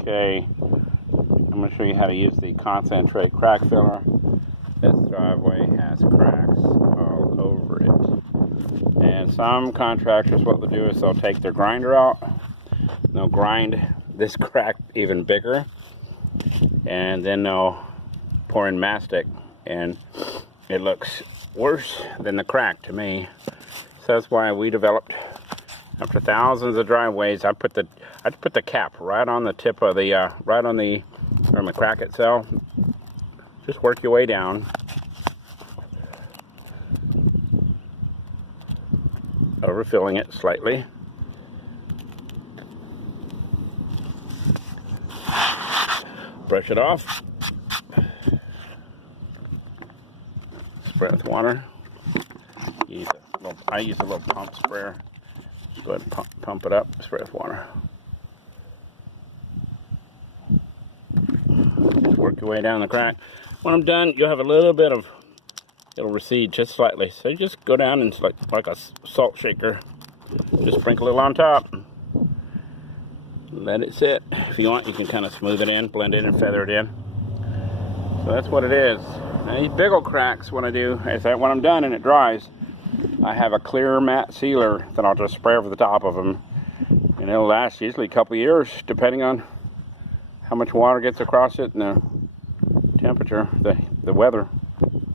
Okay, I'm going to show you how to use the Consandtrate crack filler. This driveway has cracks all over it. And some contractors, what they'll do is they'll take their grinder out, and they'll grind this crack even bigger, and then they'll pour in mastic, and it looks worse than the crack to me. So that's why we developed, after thousands of driveways, I put the cap right on the tip of the from the crack itself. Just work your way down. Overfilling it slightly. Brush it off. Spray with water. I use a little pump sprayer. Just go ahead and pump it up, spray with water. Just work your way down the crack. When I'm done, you'll have a little bit of, it'll recede just slightly. So you just go down and like a salt shaker. Just sprinkle it on top. Let it sit. If you want, you can kind of smooth it in, blend it and feather it in. So that's what it is. Now these big old cracks, what I do is that when I'm done and it dries, I have a clear matte sealer that I'll just spray over the top of them, and it'll last usually a couple years, depending on how much water gets across it and the temperature, the weather.